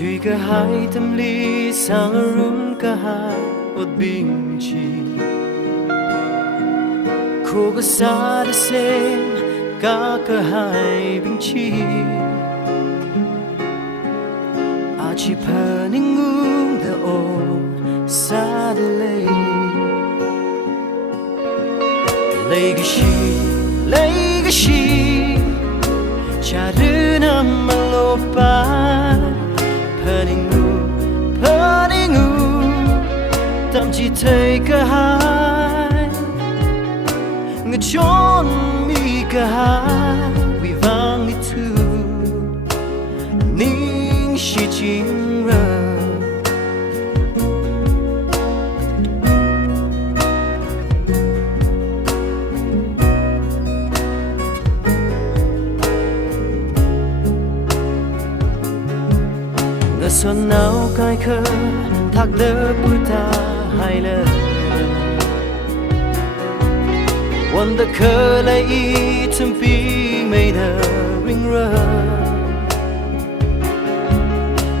Tuy cả hai tâm lý sang rung cả hai một bình chỉ cô có xa đã xem cả hai bình chỉ à chỉ phơi những ngưỡng đã ôm xa đã lấy cái gì cha đưa nằm mà lô pa phơi những ngưỡng tâm chỉ thấy cả hai người trốn mi cả hai vì vang đi thu nín chỉ chính ra ngờ xuân nào cay khờ thác đỡ bụi ta hay lỡ wonder khờ lại thầm pi mây nở ring rơ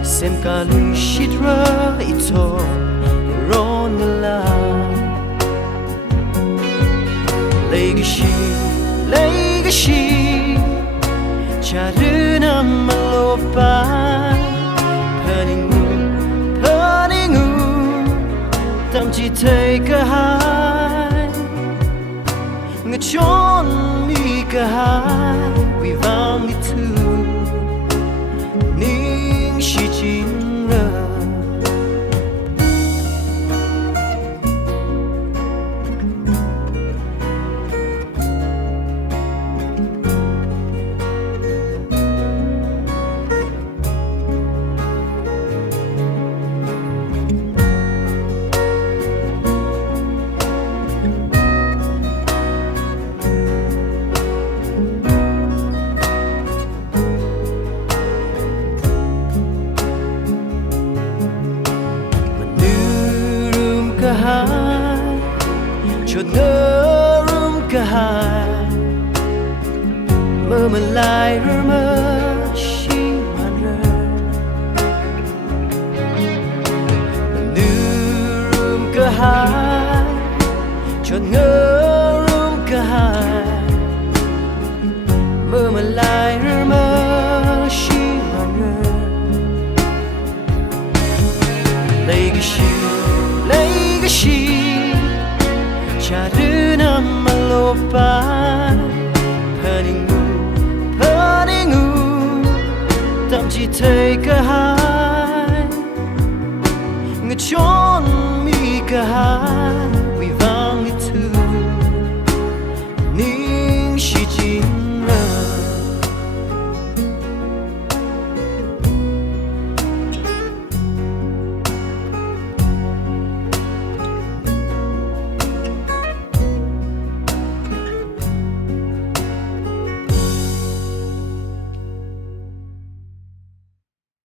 xem cả lùi shit rơ ito ron la lấy cái gì cha đưa nằm mà lô pa tâm chỉ thấy cả hai người trốn mi cả hai vì vang đi thu nín chỉ chính ra cả hai chợt ngỡ rung cả hai mơ mình lại rơ mơ chỉ màn rơ nữ rung cả hai chợt ngỡ rung cả hai mơ mình lại rơ mơ chỉ màn rơ lấy cái gì cha đưa nằm mà lô pa phơi đi ngủ tâm chỉ thấy cả hai người trốn mi cả hai